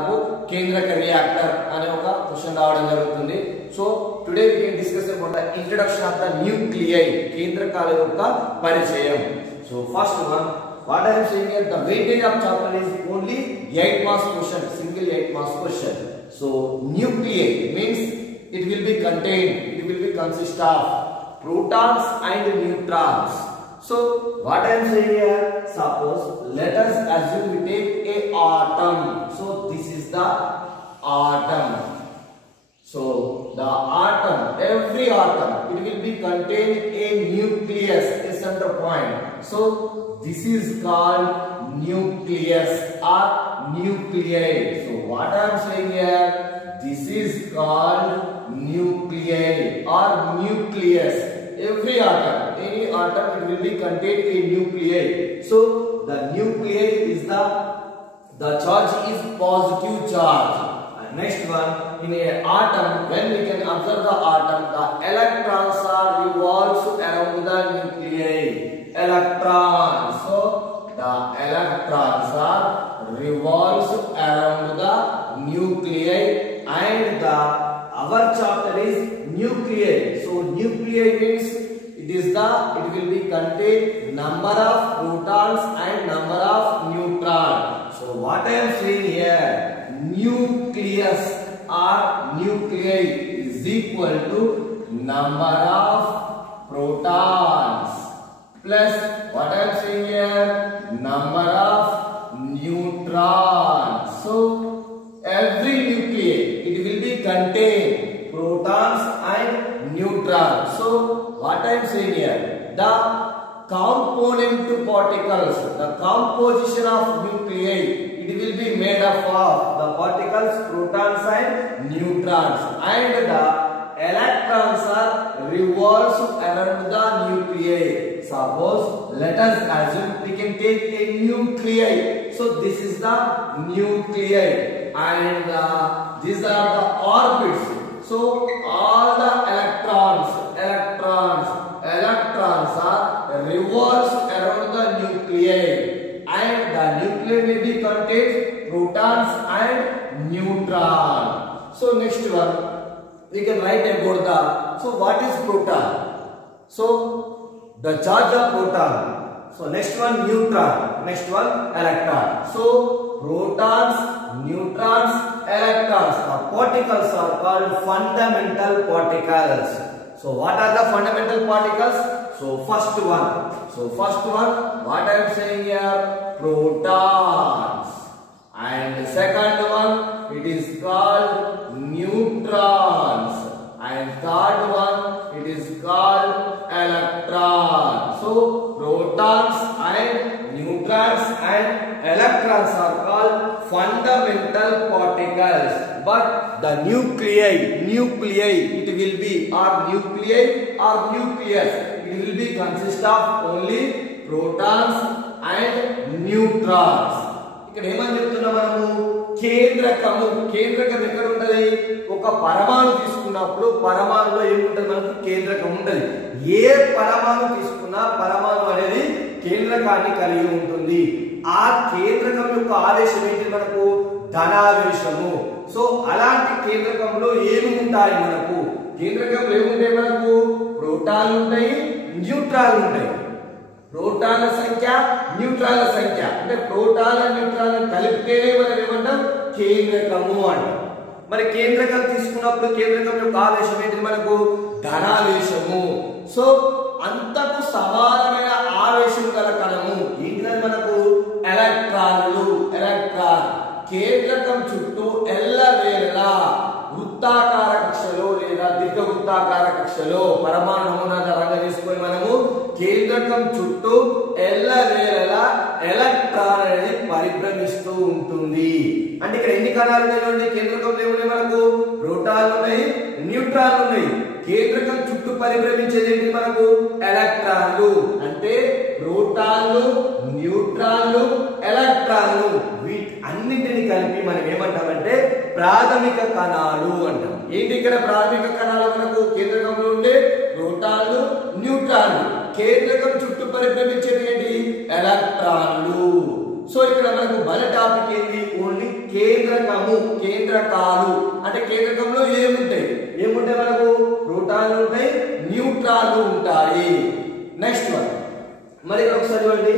కేంద్రక రియాక్టర్ అనే ఒక క్వశ్చన్ రావడం జరుగుతుంది. So today we can discuss about the introduction of the nuclei, కేంద్రకాల యొక్క పరిచయం. So first one, what I am saying here, the weightage of chapter is only 8 marks question, single 8 marks question. So nuclei means it will be contained, it will be consist of protons and neutrons. So what I am saying here, suppose let us assume we take a atom. So this is the atom. So the atom, every atom, it will be contain a nucleus, a center point. So this is called nucleus or nuclei. So what I am saying here, this is called nuclei or nucleus. Every atom, any atom, it will be contain a nuclei. So the nuclei is the charge is positive charge. And next one, in a atom, when we can observe the atom, the electrons are revolves around the nuclei. Electrons. So the electrons are revolves around the nuclei, and our chapter is nuclei. So nuclei means it will be contain number of protons and number of neutrons. So what I am saying here, nucleus or nuclei is equal to number of protons plus what I am saying here, number of neutrons. So every nuclei, it will be contain protons and neutrons. So what I am saying here, the component particles, the composition of nuclei, it will be made up of the particles, protons and neutrons, and the electrons are revolves around the nuclei. Suppose let us assume we can take a nuclei. So this is the nuclei, and these are the orbits. So all the electrons are revolves around the nuclei, and the nuclei will be contain protons and neutrons. So next one, we can write about the, so what is proton? So the charge of proton. So next one neutron, next one electron. So protons, neutrons, electrons, the particles are called fundamental particles. So what are the fundamental particles? So first one, what I am saying here, protons, and second one, it is called neutrons, and third one, it is called electrons. So protons and neutrons and electrons are called fundamental particles. But the nuclei, it will be or nuclei or nucleus, it will be consist of only protons and neutrons. ఇక్కడ ఏమని చెప్తున్నాం మనము, కేంద్రకము ఎక్కడ ఉంటది, ఒక పరమాణు తీసుకున్నప్పుడు పరమాణులో ఏముంటది, మనకు కేంద్రకం ఉంటది. ఏ పరమాణు తీసుకున్నా పరమాణు అనేది కేంద్రకాన్ని కలిగి ఉంటుంది. ఆ కేంద్రకం యొక్క ఆవేశం ఏంటి, మనకు ధనావేశము. సో అలాంటి కేంద్రకంలో ఏమి ఉంటాయి, మనకు కేంద్రకంలో ఏముంటాయి, మనకు ప్రోటాన్లు ఉంటాయి, న్యూట్రాన్లు ఉంటాయి. ప్రోటాన్ల సంఖ్య, న్యూట్రాన్ల సంఖ్య, అంటే ప్రోటాన్ల న్యూట్రాన్లను కలిపితేనే మనం ఏమంటాం, కేంద్రకము అంటాం. మరి కేంద్రకం తీసుకున్నప్పుడు కేంద్రకం యొక్క ఆవేశం ఏంటి, మనకు ధనావేశము. సో అంతకు సమానమైన ఆవేశం గల కణము ఏంటిదని మనకు ఎలక్ట్రాన్లు. ఎలక్ట్రాన్ కేంద్రకం చుట్టూ ఎల్లవేళలా వృత్తాకార కక్షలో లేదా దీర్ఘ వృత్తాకార కక్షలో పరమాణు నమూనాధారంగా తీసుకొని మనము కేంద్రకం చుట్టూ ఎల్లవేళలా ఎలక్ట్రాన్ అనేది పరిభ్రమిస్తూ ఉంటుంది. అంటే ఇక్కడ ఎన్ని కణాలు ఉన్నాయి, కేంద్రకంలో ఏమున్నాయి, మనకు ప్రోటాన్లు ఉన్నాయి, న్యూట్రాన్లు ఉన్నాయి. కేంద్రకం చుట్టూ పరిభ్రమించేది ఏంటి, మనకు ఎలక్ట్రాన్లు. అంటే ప్రోటాన్లు, న్యూట్రాన్లు, ఎలక్ట్రాన్లు, వీటన్నింటిని కలిపి మనం ఏమంటామంటే ప్రాథమిక కణాలు అంటాం. ఏంటి ఇక్కడ ప్రాథమిక కణాలు, మనకు కేంద్రకంలో ఉండే ప్రోటాన్లు, న్యూట్రాన్లు, కేంద్రకం చుట్టూ పరిభ్రమించేది ఏంటి, ఎలక్ట్రాన్లు. సో ఇక్కడ మనకు మన టాపిక్ ఏంటి, ఓన్లీ కేంద్రకము కేంద్రకాలు అంటే కేంద్రకంలో ఏముంటాయి మనకు ప్రోటాన్లు ఉంటాయి న్యూట్రాన్లు ఉంటాయి. నెక్స్ట్ వన్ మరి ఇక్కడ ఒకసారి చూడండి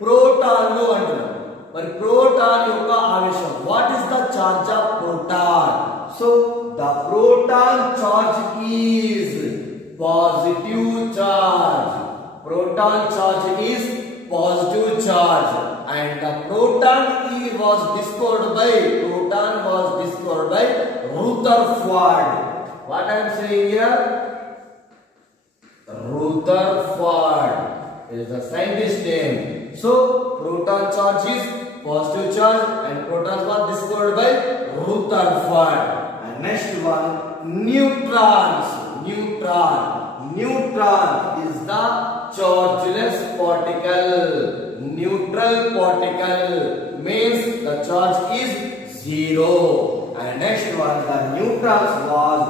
ప్రోటాన్లు అంటున్నారు. మరి ప్రోటాన్ యొక్క ఆవేశం what is the charge of proton? So the proton charge is positive charge. Proton charge is positive charge and the proton was discovered by Rutherford. What I am saying here? Rutherford is the scientist name. So proton charge is positive charge and protons was discovered by Rutherford. And next one neutrons. Neutron is the chargeless particle. Neutral particle means the charge is zero. And next one, the neutrons was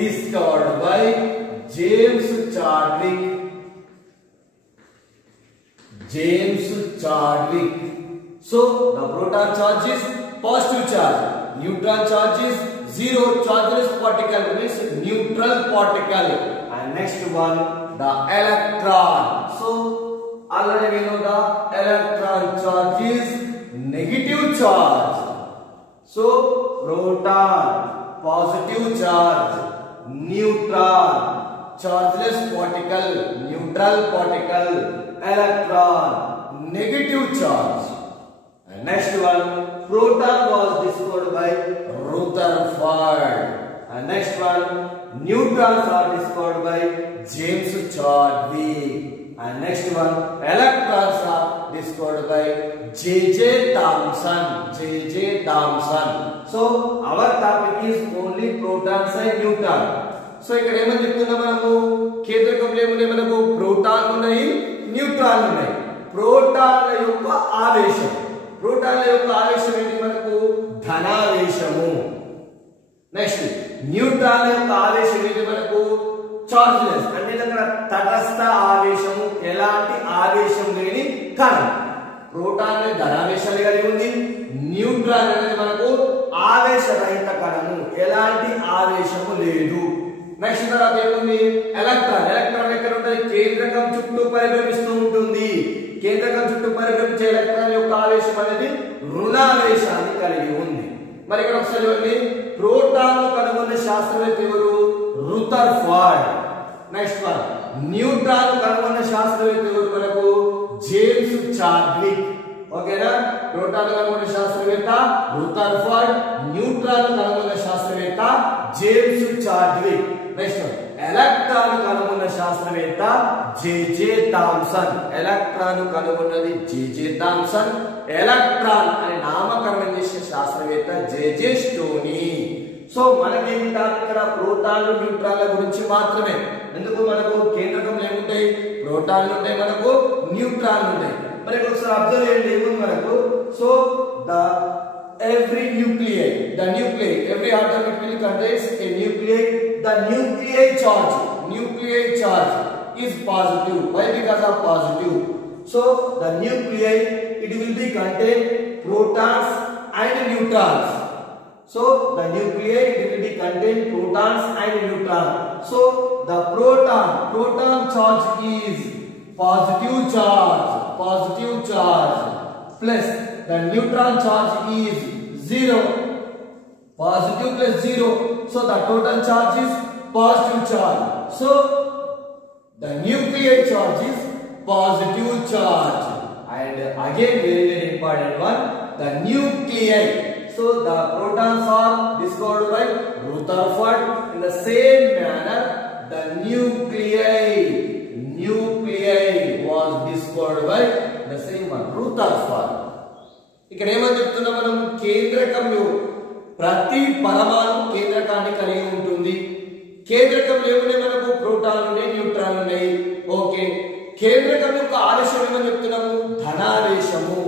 discovered by James Chadwick. So the proton charge is positive charge. Neutron charge is zero. Chargeless particle means neutral particle. And next one, the electron. So already we know the electron charge is negative charge. So proton positive charge, neutron chargeless particle, neutral particle, electron negative charge. And next one, proton was discovered by Rutherford. And next one, neutrons are discovered by James Chadwick. And next one, electrons are discovered by J.J. Thomson. So our topic is only protons and neutrons. So ఇక్కడ ఏమని చెప్తున్నాం మనము కేంద్రకంలో ఏమున్నాయి మనకు ప్రోటాన్లు ఉన్నాయి న్యూట్రాన్లు ఉన్నాయి. ప్రోటాన్ల యొక్క ఆవేశం ఏంటి మనకు ధనావేశము. నెక్స్ట్ న్యూట్రాన్ల యొక్క ఆవేశం ఏంటి మనకు చార్జ్లెస్ అంటే దగ్గర తటస్థ ఆవేశము ఎలాంటి ఆవేశం లేని కణం. ప్రోటాన్ ధనావేశాలు కలిగి ఉంది. న్యూట్రాన్ అనేది మనకు ఆవేశరహిత కణము ఎలాంటి ఆవేశము లేదు. నెక్స్ట్ తర్వాత ఏముంది ఎలక్ట్రాన్ ఎక్కడ ఉంటుంది కేంద్రకం చుట్టూ పరిభ్రమిస్తూ ఉంటుంది. కేంద్రకం చుట్టూ పరిభ్రమించే ఎలక్ట్రాన్ యొక్క ఆవేశం అనేది రుణావేశాన్ని కలిగి ఉంది. మరి ఇక్కడ ఒకసారి చూడండి ప్రోటాన్ కనుగొన్న శాస్త్రవేత్త ఎవరు రుథర్ఫర్డ్. నెక్స్ట్ వన్ న్యూట్రాన్ కనుగొన్న శాస్త్రవేత్త ఎవరు మనకు జేమ్స్ చాడ్విక్. ఓకేనా ప్రోటాన్ కనుగొన్న శాస్త్రవేత్త రుథర్ఫర్డ్, న్యూట్రాన్ కనుగొన్న శాస్త్రవేత్త జేమ్స్ చాడ్విక్. నెక్స్ట్ ఎలక్ట్రాన్ కనుగొన్న శాస్త్రవేత్త జే.జే. థామ్సన్. ఎలక్ట్రాన్ కనుగొన్నది జే.జే. థామ్సన్. ఎలక్ట్రాన్ అని నామకరణం చేసిన శాస్త్రవేత్త జే.జే. స్టోనీ. సో మనకేమి ఇక్కడ ప్రోటాన్లు న్యూట్రాన్ల గురించి మాత్రమే. ఎందుకు మనకు కేంద్రకంలో ఏముంటాయి ప్రోటాన్లు ఉంటాయి మనకు న్యూట్రాన్లు ఉంటాయి. మరి ఒకసారి అబ్జర్వ్ చేయండి ఏముంది మనకు. So every nuclei every atomic will contains a nuclei. The nuclei charge is positive. Why? Because of positive. So the nuclei it will be contain protons and neutrons. So the nuclei it will be contain protons and neutrons. So the proton charge is positive charge plus the neutron charge is 0. Positive plus 0. So the total charge is positive charge. So the nuclear charge is positive charge. And again very important one, the nuclei. So the protons are discovered by Rutherford. In the same manner, the nuclei was discovered by the same one, Rutherford. ఇక్కడ ఏమని చెప్తున్నా మనం కేంద్రకంలో ప్రతి పరమాణు కేంద్రకాన్ని కలిగి ఉంటుంది. కేంద్రకంలో ఏమున్నాయి మనకు ప్రోటాన్లు ఉన్నాయి న్యూట్రాన్లు ఉన్నాయి. ఓకే కేంద్రకం యొక్క ఆవేశం ఏమని చెప్తున్నాము ధనావేశము.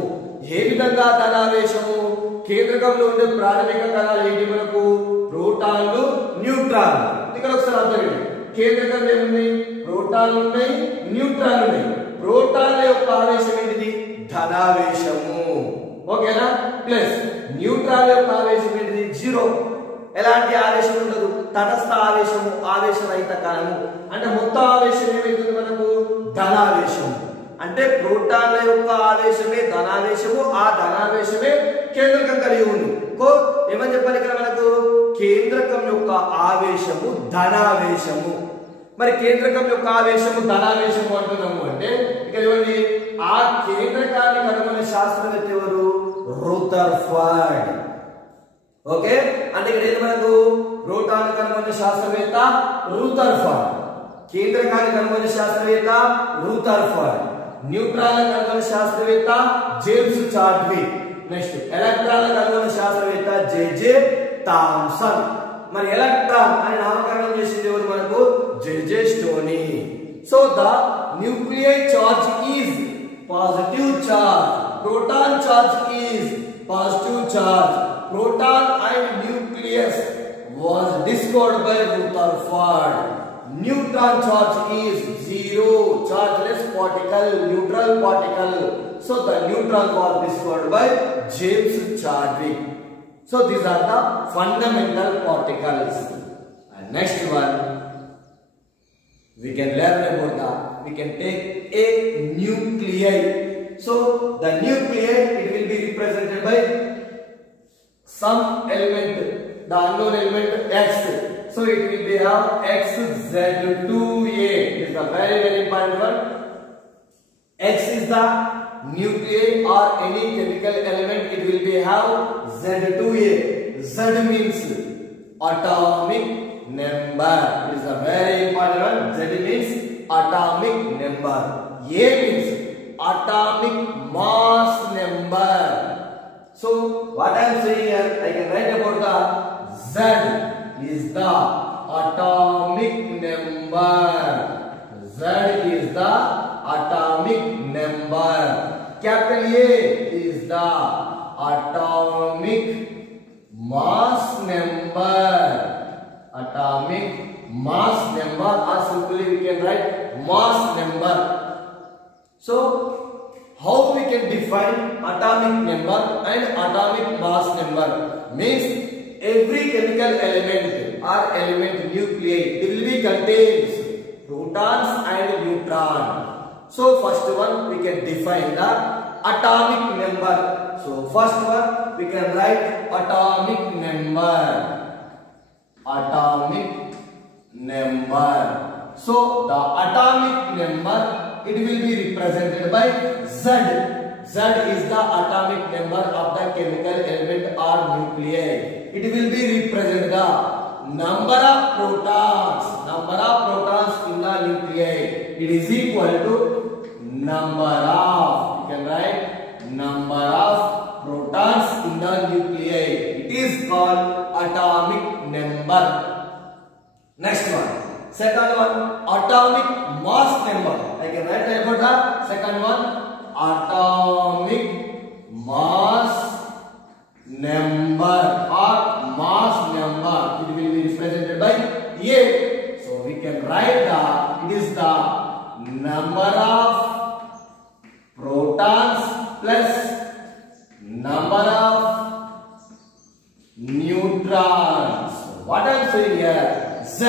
ఏ విధంగా ధనావేశము కేంద్రకంలో ఉండే ప్రాథమిక కణాలు ఏంటి మనకు ప్రోటాన్లు న్యూట్రాన్లు. ఇక్కడ ఒకసారి అర్థం కేంద్రకంలో ఏమున్నాయి ప్రోటాన్లు ఉన్నాయి న్యూట్రాన్లు ఉన్నాయి. ప్రోటాన్ల యొక్క ఆవేశం ఏంటిది ధనావేశము. ఓకేనా ప్లస్ న్యూట్రాన్ యొక్క ఆవేశం ఏంటిది? 0. ఎలాంటి ఆవేశం ఉండదు, తటస్థ ఆవేశము, ఆవేశరహిత కణము. అంటే మొత్తం ఆవేశం ఏమైతుంది మనకు? ధనావేశం. అంటే ప్రోటాన్ల యొక్క ఆవేశమే ధనావేశము, ఆ ధనావేశమే కేంద్రకం కలిగి ఉంది. ఏమని చెప్పాలి ఇక్కడ మనకు? కేంద్రకం యొక్క ఆవేశము ధనావేశము. మరి కేంద్రకం యొక్క ఆవేశము ధనావేశము అంటున్నాము అంటే ఇక్కడ ఇవ్వండి, ఆ కేంద్రకాన్ని కనుగొన్న శాస్త్రవేత్త ఎవరు? రూథర్ఫర్డ్. ఓకే, అంటే ఇక్కడ ఏంటి మనకు? ప్రోటాన్ కనుగొన్న శాస్త్రవేత్త రూథర్ఫర్డ్, కేంద్రకాన్ని కనుగొన్న శాస్త్రవేత్త రూథర్ఫర్డ్, న్యూట్రాన్ కనుగొన్న శాస్త్రవేత్త జేమ్స్ చాడ్విక్. నెక్స్ట్ ఎలక్ట్రాన్ కనుగొన్న శాస్త్రవేత్త జెజె థామ్సన్. మరి ఎలక్ట్రాన్ అని నామకరణం చేసింది ఎవరు మనకు? JJ Stoney. So the nuclear charge is positive charge, proton charge is positive charge. Proton and nucleus was discovered by Rutherford. Neutron charge is 0, chargeless particle, neutral particle. So the neutron was discovered by James Chadwick. So these are the fundamental particles. And next one, we can learn about the, we can take a nuclei. So the nuclei, it will be represented by some element, the unknown element X. So it will be have XZ2A. This is a very important one. X is the nuclei or any chemical element. It will be have Z2A. Z means atomic number. It is a very important one. Z means atomic number. A means atomic mass number. So what I am saying here, I can write about the Z is the atomic number. Z is the atomic number. Capital A is the atomic mass number. Atomic mass number, or simply we can write mass number. So how we can define atomic number and atomic mass number? Means every chemical element or element nuclei, it will be contains protons and neutrons. So first one we can define the atomic number. So first one we can write atomic number. Atomic number. So the atomic number, it will be represented by Z. Z is the atomic number of the chemical element or nuclei. It will be represented the number of protons. Number of protons in the nuclei. It is equal to number of. You can write number of protons in the nuclei. It is called atomic number. Next one. Second one, atomic mass number. I can write about the second one, atomic mass number or mass number. It will be represented by A. So we can write that it is the number of protons plus number of neutrons. What I am saying here, Z.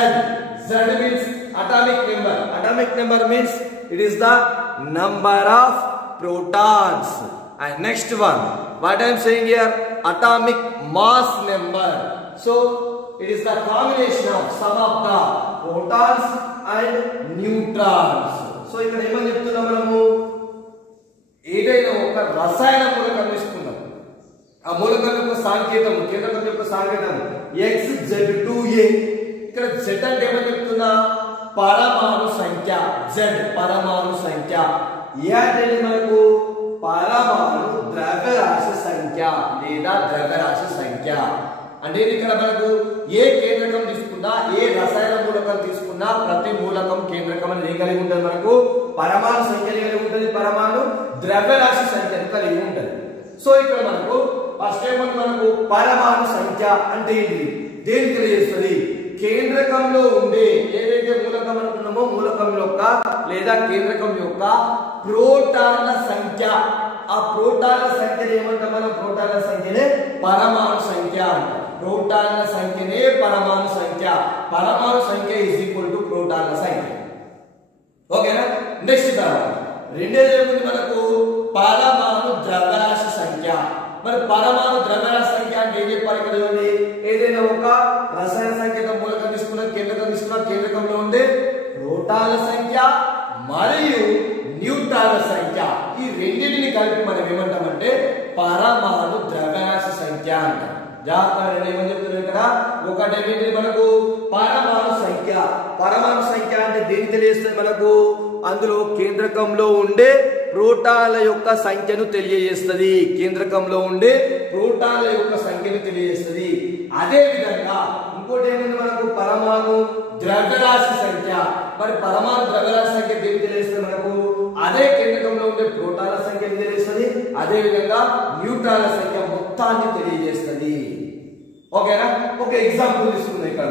Z means atomic number. Atomic number means it is the number of protons. And next one, what I am saying here, atomic mass number. So it is the combination of sum of the protons and neutrons. So ఇక్కడ ఏమని చెప్తున్నాం మనము, ఏదైనా ఒక రసాయన మూలకం తీసుకుందాం. ఆ మూలకం యొక్క సంకేతం, కేంద్రకం యొక్క సంకేతం XZ2A. ఇక్కడ Z అంటే ఏమని చెప్తున్నా, పరమాణు సంఖ్య. Z పరమాణు సంఖ్య. ఏ అంటే మనకు పరమాణు ద్రవ్యరాశి సంఖ్య లేదా ద్రవ్యరాశి సంఖ్య. అంటే ఇక్కడ మనకు ఏ కేంద్రకం తీసుకున్నా, ఏ రసాయన మూలకం తీసుకున్నా ప్రతి మూలకం కేంద్రకం అనేది కలిగి ఉంటుంది, మనకు పరమాణు సంఖ్య కలిగి ఉంటుంది, పరమాణు ద్రవ్యరాశి సంఖ్య కలిగి ఉంటుంది. సో ఇక్కడ మనకు ఫస్ట్ టైం మనకు పరమాణు సంఖ్య అంటే ఏంటి, దేనికి తెలియజేస్తుంది, కేంద్రకంలో ఉండే ఏదైతే మూలకం అనుకున్నామో మూలకం యొక్క లేదా కేంద్రకం యొక్క ప్రోటాన్ల సంఖ్య ఆ ప్రోటాన్ల సంఖ్యనే ఏమంటాం మనం? ప్రోటాన్ల సంఖ్యనే పరమాణు సంఖ్య అంటాం. ప్రోటాన్ల సంఖ్యనే పరమాణు సంఖ్య. పరమాణు సంఖ్య ఈజ్ ఈక్వల్ టు ప్రోటాన్ల సంఖ్య. ఓకేనా? నెక్స్ట్ తర్వాత రెండేది ఏముంది మనకు? పరమాణు ద్రవ్యరాశి సంఖ్య. మరి పరమాణు ద్రవ్యరాశి సంఖ్య అంటే ఏం చెప్పాలి? ఇక్కడ చూడండి, ఏదైనా ఒక రసాయన సంకేత మూలకం తీసుకున్న, కేంద్రకం తీసుకున్న, కేంద్రకంలో ఉండే ప్రోటాన్ల సంఖ్య మరియు న్యూట్రాన్ల సంఖ్య, ఈ రెండింటిని కలిపి మనం ఏమంటామంటే పరమాణు ద్రవ్యరాశి సంఖ్య అంటాం. జాగ్రత్త ఏమని చెప్తున్నారు ఇక్కడ? ఒకటి మనకు పరమాణు సంఖ్య. పరమాణు సంఖ్య అంటే దేని తెలియజేస్తుంది మనకు? అందులో కేంద్రకంలో ఉండే ప్రోటాన్ల యొక్క సంఖ్యను తెలియజేస్తుంది. కేంద్రకంలో ఉండే ప్రోటాన్ల యొక్క సంఖ్యను తెలియజేస్తుంది. అదే విధంగా ఇంకోటి ఏముంది మనకు? పరమాణు ద్రవ్యరాశి సంఖ్య. మరి పరమాణు ద్రవ్యరాశి సంఖ్య దేని తెలియజేస్తుంది మనకు? అదే కేంద్రకంలో ఉండే ప్రోటాన్ల సంఖ్యను తెలియజేస్తుంది. అదే విధంగా న్యూట్రాన్ల సంఖ్య మొత్తాన్ని తెలియజేస్తుంది. ఓకేనా? ఒక ఎగ్జాంపుల్ తీసుకుందాం ఇక్కడ.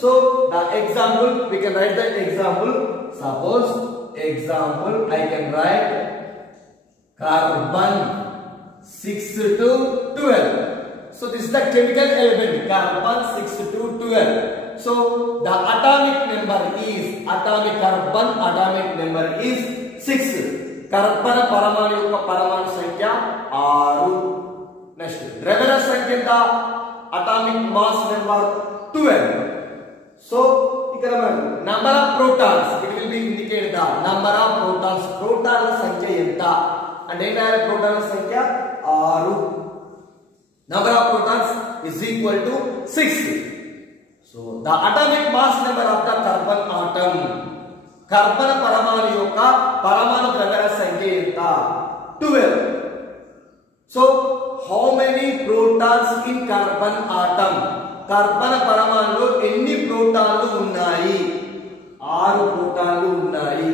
So the example we can write the example. Suppose example I can write carbon 6 to 12. So this is the chemical element carbon 6 to 12. So the atomic number is carbon atomic number is 6. కార్బన్ పరమాణు యొక్క పరమాణు సంఖ్య 6. నెక్స్ట్ ద్రవ్యరాశి సంఖ్య ఎంత? Atomic mass number 12. సో ఇక్కడ మనకు number of protons, it will be indicate the number of protons. ప్రోటాన్ల సంఖ్య ఎంత అంటే ఏంటంటే ప్రోటాన్ల సంఖ్య 6. Number of protons is equal to 6. So the atomic mass number of the carbon atom, carbon పరమాణు యొక్క పరమాణు ద్రవ్యరాశి సంఖ్య ఎంత? 12. So how many protons in carbon atom? కార్బన్ పరమాణులో ఎన్ని ప్రోటాన్లు ఉన్నాయి? 6 ప్రోటాన్లు ఉన్నాయి.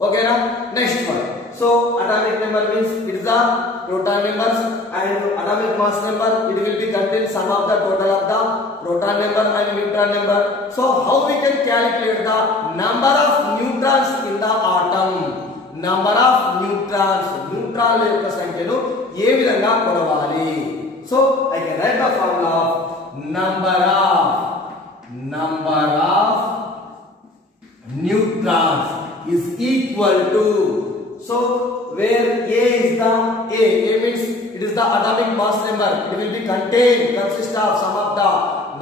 ఓకేనా? Next one. So atomic number means it is the proton numbers and atomic mass number, it will be contain sum of the total of the proton number and neutron number. So how we can calculate the number of neutrons in the atom? Number of neutrons, neutron యొక్క సంఖ్యను ఏ విధంగా కొలవాలి? So I can write the formula of number of neutrons is equal to, so where A is the A means it is the atomic mass number, it will be consist of sum of the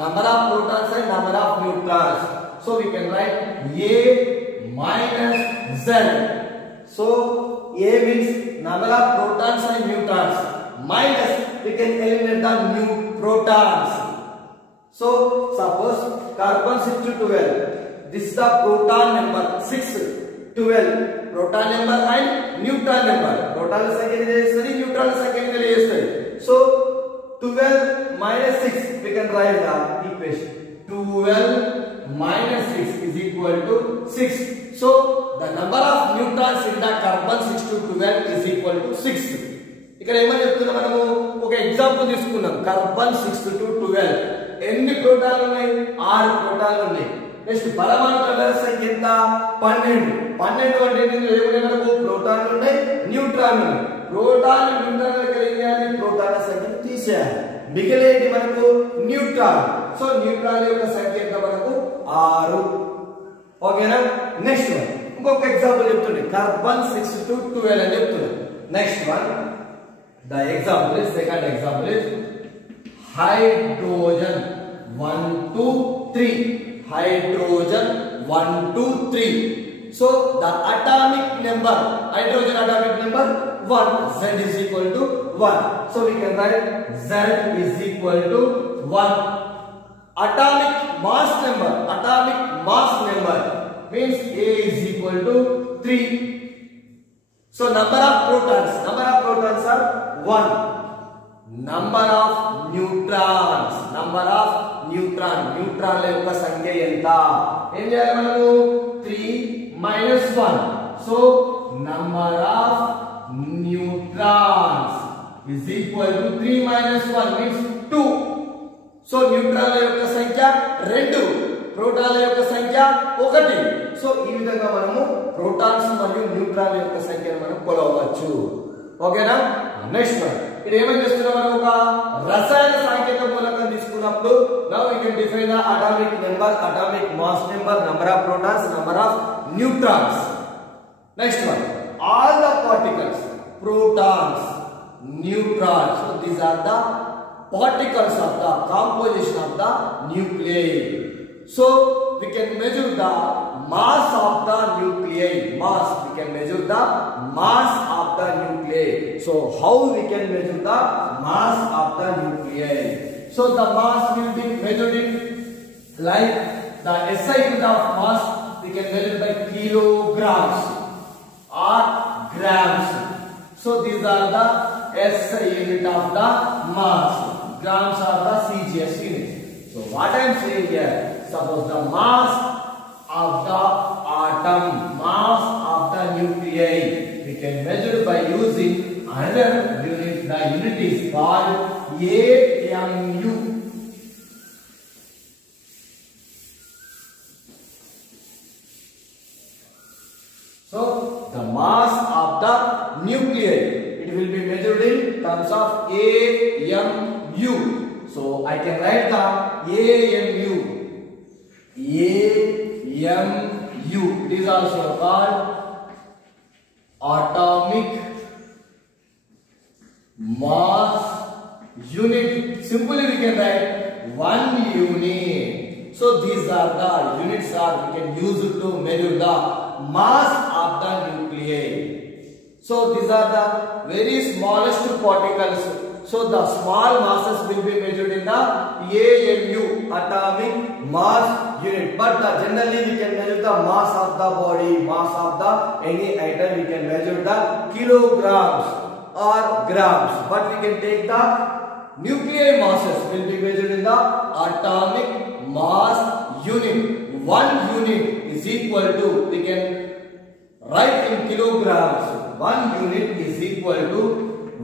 number of protons and number of neutrons. So we can write A minus Z. So A means number of protons and neutrons, minus we can eliminate the new protons. So suppose carbon 6 to 12, this is the proton number 6, 12 proton number and neutron number. Proton సంఖ్య తెలియజేస్తుంది, neutron సంఖ్య తెలియజేస్తుంది. So 12 minus 6 we can write the equation. 12 minus 6 is equal to 6. So the number of neutrons in the carbon 6 to 12 is equal to 6. ఇక్కడ ఏమని చెప్తున్నాం మనము? ఒక ఎగ్జాంపుల్ తీసుకున్నాం. కార్బన్ 6 to 12 ఎన్ని ప్రోటాన్లు ఉన్నాయి? 6 ప్రోటాన్లు ఉన్నాయి. నెక్స్ట్ పరమాణు ద్రవ్యరాశి సంఖ్య ఎంత? 12. 12 అంటే ఏమున్నాయి మనకు? ప్రోటాన్లు ఉన్నాయి, న్యూట్రాన్లు ఉన్నాయి. ప్రోటాన్లు న్యూట్రాన్లు కలిగాలి, ప్రోటాన్ల సంఖ్యను తీసేయాలి. మిగిలేది మనకు న్యూట్రాన్. సో న్యూట్రాన్ యొక్క సంఖ్య ఎంత మనకు? 6. ఓకేనా? నెక్స్ట్ వన్ ఇంకొక ఎగ్జాంపుల్ చెప్తుంది. కార్బన్ 6 to 12 అని చెప్తున్నాను. Next one the example is, second example is hydrogen 1 2 3. Hydrogen 1 2 3. So the atomic number, hydrogen atomic number 1, Z is equal to 1. So we can write Z is equal to 1. Atomic mass number means A is equal to 3. So number of protons are 1. Number of neutrons, న్యూట్రాన్ల యొక్క సంఖ్య ఎంత? ఏం చేయాలి మనము? 3 minus 1. So number of neutrons is equal to 3 minus 1 means 2. So న్యూట్రాన్ల యొక్క సంఖ్య 2, ప్రోటాన్ల యొక్క సంఖ్య 1. సో ఈ విధంగా మనము ప్రోటాన్స్ మరియు న్యూట్రాన్ల యొక్క సంఖ్యను మనం కొలవవచ్చు. ఓకేనా. నెక్స్ట్ వన్, ఇది ఏమని చేస్తున్నాం మనం, ఒక రసాయన సాంకేతిక మూలకం తీసుకున్నప్పుడు now we can define the atomic number, atomic mass number, number of protons, number of neutrons. Next one, all the particles, protons, neutrons, so these are the particles of the composition of the nuclei. So we can measure the mass of the nuclei. Mass, we can measure the mass of the nuclei. So how we can measure the mass of the nuclei? So the mass will be measured in like the SI unit of mass we can measure by kilograms or grams. So these are the SI unit of the mass. Grams are the CGS unit. So what I am saying here, suppose the mass of the atom, mass of the nuclei, we can measure by using another unit. The unit is called AMU. So the mass of the nuclei, it will be measured in terms of AMU. So I can write the AMU. AMU. It is also called atomic mass unit. Simply we can write 1 unit. So these are the units are we can use to measure the mass of the nuclei. So these are the very smallest particles. So the small masses will be measured in the AMU, atomic mass unit. But generally we can measure the mass of the body, mass of the any item we can measure the kilograms or grams. But we can take the nuclei masses will be measured in the atomic mass unit. 1 unit is equal to, we can write in kilograms. 1 unit is equal to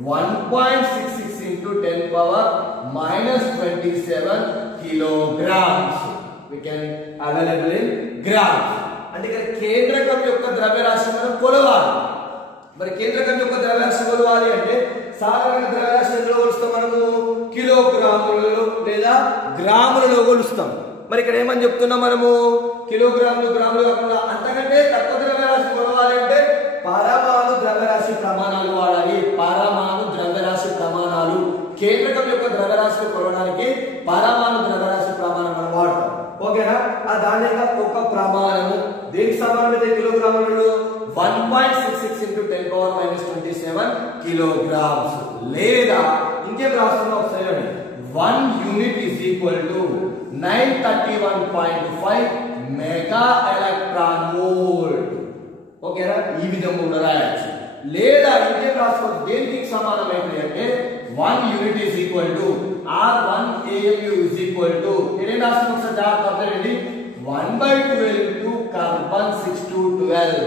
1.66 into 10 power minus 27 kilograms. We can available in grams. అంటే ఇక్కడ కేంద్రకం యొక్క ద్రవ్యరాశి మనం కొలవాలి. మరి కేంద్రకం యొక్క ద్రవ్యరాశి కొలవాలి అంటే సాధారణ ద్రవ్యరాశి ఎందులో కొలుస్తాం మనము, కిలోగ్రాములలో లేదా గ్రాములలో కొలుస్తాం. మరి ఇక్కడ ఏమని చెప్తున్నాం మనము, కిలోగ్రాములు గ్రాములు కాకుండా అంతకంటే తక్కువ ద్రవ్యరాశి కొలవాలి అంటే పరమాణు ద్రవ్యరాశి ప్రమాణాలు వాడాలి. పరమాణు ద్రవ్యరాశి ప్రమాణాలు, కేంద్రకం యొక్క ద్రవ్యరాశి కొలవడానికి పరమాణు ద్రవ్యరాశి ప్రమాణం మనం వాడతాం. ఓకేనా. దాని యొక్క ఒక ప్రమాణము దేనికి సమానమైతే కిలోగ్రాములలో 1.66 into 10 power minus 27 kilograms. లేదా ఇంకేం రాస్తున్నాం ఒకసారి, 1 unit is equal to 931.5 mega electron volt. ఓకేనా, ఈ విధంగా కూడా రాయొచ్చు. లేదా ఇంకేం రాసుకోవచ్చు, దేనికి సమానమైనది అంటే 1 unit is equal to R1 AMU is equal to ఏం రాస్తున్నాం ఒకసారి జాగ్రత్త అర్థండి, 1/12 into కార్బన్ 6 to 12.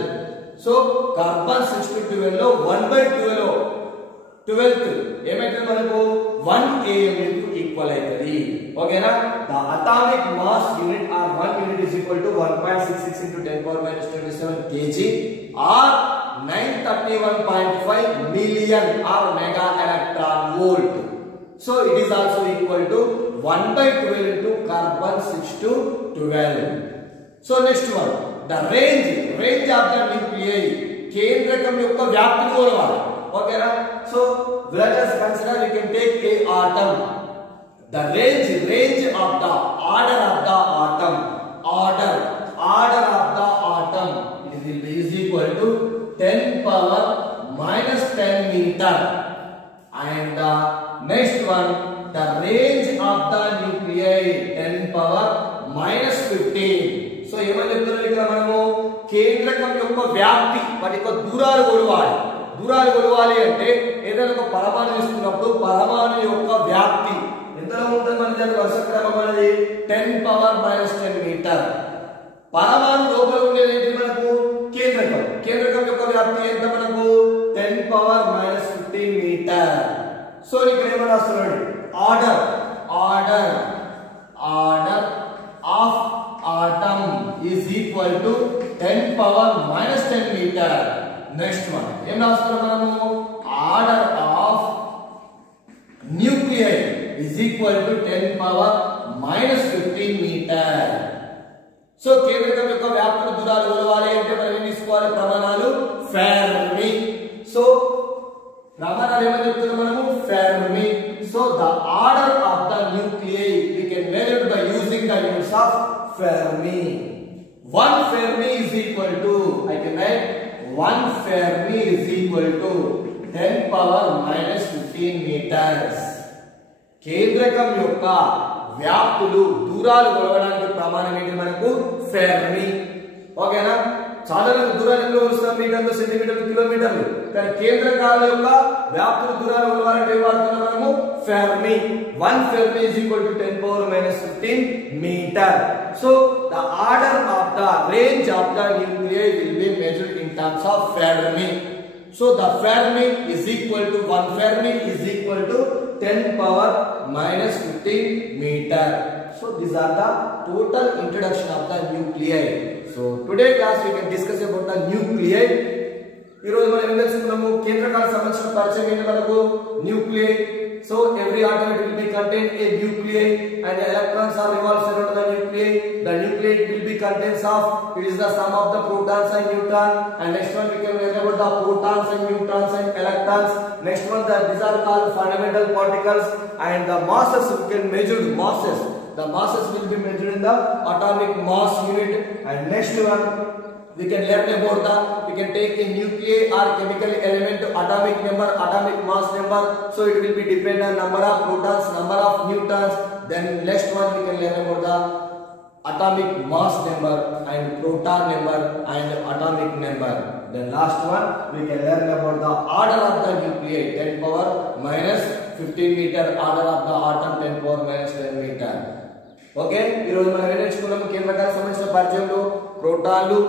సో కార్బన్ 6 to 12 లో 1/12 12th ఏమైతుంది మనకు 1 AMU కు ఈక్వల్ అవుతుంది. ఓకేనా. The atomic mass unit are 1 unit is equal to 1.66 into 10 power minus 27 kg or 931.5 million or mega electron volt. So it is also equal to 1/12 into carbon 6 to 12. So next one, the range of the nuclei, కేంద్రకం యొక్క వ్యాప్తిని కొలవాలి. ఓకేనా. So let us consider, we can take a atom. The range of the order of the atom, order of the atom, it will be is equal to 10 power minus 10 meter. And the next one, the range of the nuclei 10 power minus 15. సో ఏమని చెప్తున్నారు ఇక్కడ మనము, కేంద్రకం యొక్క వ్యాప్తి వాటి యొక్క దూరాలు కొలవాలి. దూరాలు కొలవాలి అంటే ఏదైనా ఒక పరమాణు తీసుకున్నప్పుడు పరమాణు యొక్క వ్యాప్తి ఎంతలో ఉంటుంది మన దాని వరుస క్రమం అనేది 10 power minus 10 మీటర్. పరమాణు లోపల ఉండేది ఏంటి మనకు, కేంద్రకం. కేంద్రకం యొక్క వ్యాప్తి ఎంత మనకు 10 power minus 15 మీటర్. సో ఇక్కడ ఏమని రాస్తున్నాడు, order of atom is equal to 10 power minus 10 meter. Next one ఏం రాస్తున్నాం మనము, order equal to 10 power minus 15 meter. So కేంద్రకం యొక్క వ్యాప్తులు దూరాలు కొలవాలి అంటే మనం ఏం తీసుకోవాలి ప్రమాణాలు ఫెర్మి. సో ప్రమాణాలు ఏమని చెప్తున్నాం మనము Fermi. So the order of the nuclei we can measure by using the units of Fermi. 1 Fermi is equal to, I can write 1 Fermi is equal to 10 power minus 15 meters. కేంద్రకం యొక్క వ్యాప్తులు దూరాలు కొలవడానికి ప్రమాణం ఏంటి మనకు ఫెర్మి. ఓకేనా? సాధారణ దూరాలు ఎన్ని కొలుస్తాం? మీటర్లు, సెంటీమీటర్లు, కిలోమీటర్లు. కానీ కేంద్రకాల యొక్క వ్యాప్తులు దూరాలు కొలవాలంటే ఏం వాడుతున్నాం మనము ఫెర్మి. 1 Fermi is equal to 10 power minus 15 meter. So the order of the range of the nuclei will be measured in terms of Fermi. So the Fermi is equal to 1 Fermi is equal to 10 power minus 15 meter. So these are the total introduction of the nuclei. So today class we can discuss about the nuclei. ఈ రోజు మనం ఏం తెలుసుకున్నాము? కేంద్రకాలకు సంబంధించిన పరిచయం ఏంటి మనకు? Nuclei. So every atom will be contain a nuclei and the electrons are revolves around the nuclei. The nuclei will be contains of, it is the sum of the protons and neutrons. And next one we can learn about the protons and neutrons and electrons. Next one these are called fundamental particles, and the masses we can measure masses. The masses will be measured in the atomic mass unit. And next one we can learn about the, we can take a nuclei or chemical element atomic number, atomic mass number. So it will be depend on number of protons, number of neutrons. Then next one we can learn about the atomic mass number and proton number and atomic number. Then last one we can learn about the order of the nuclei, 10 power minus 15 meter, order of the atom 10 power minus 10 meter. Okay, ఈ రోజు మనం ఏం నేర్చుకున్నాము? కేంద్రకాలకు సంబంధించిన పరిచయంలో ప్రోటాన్లు,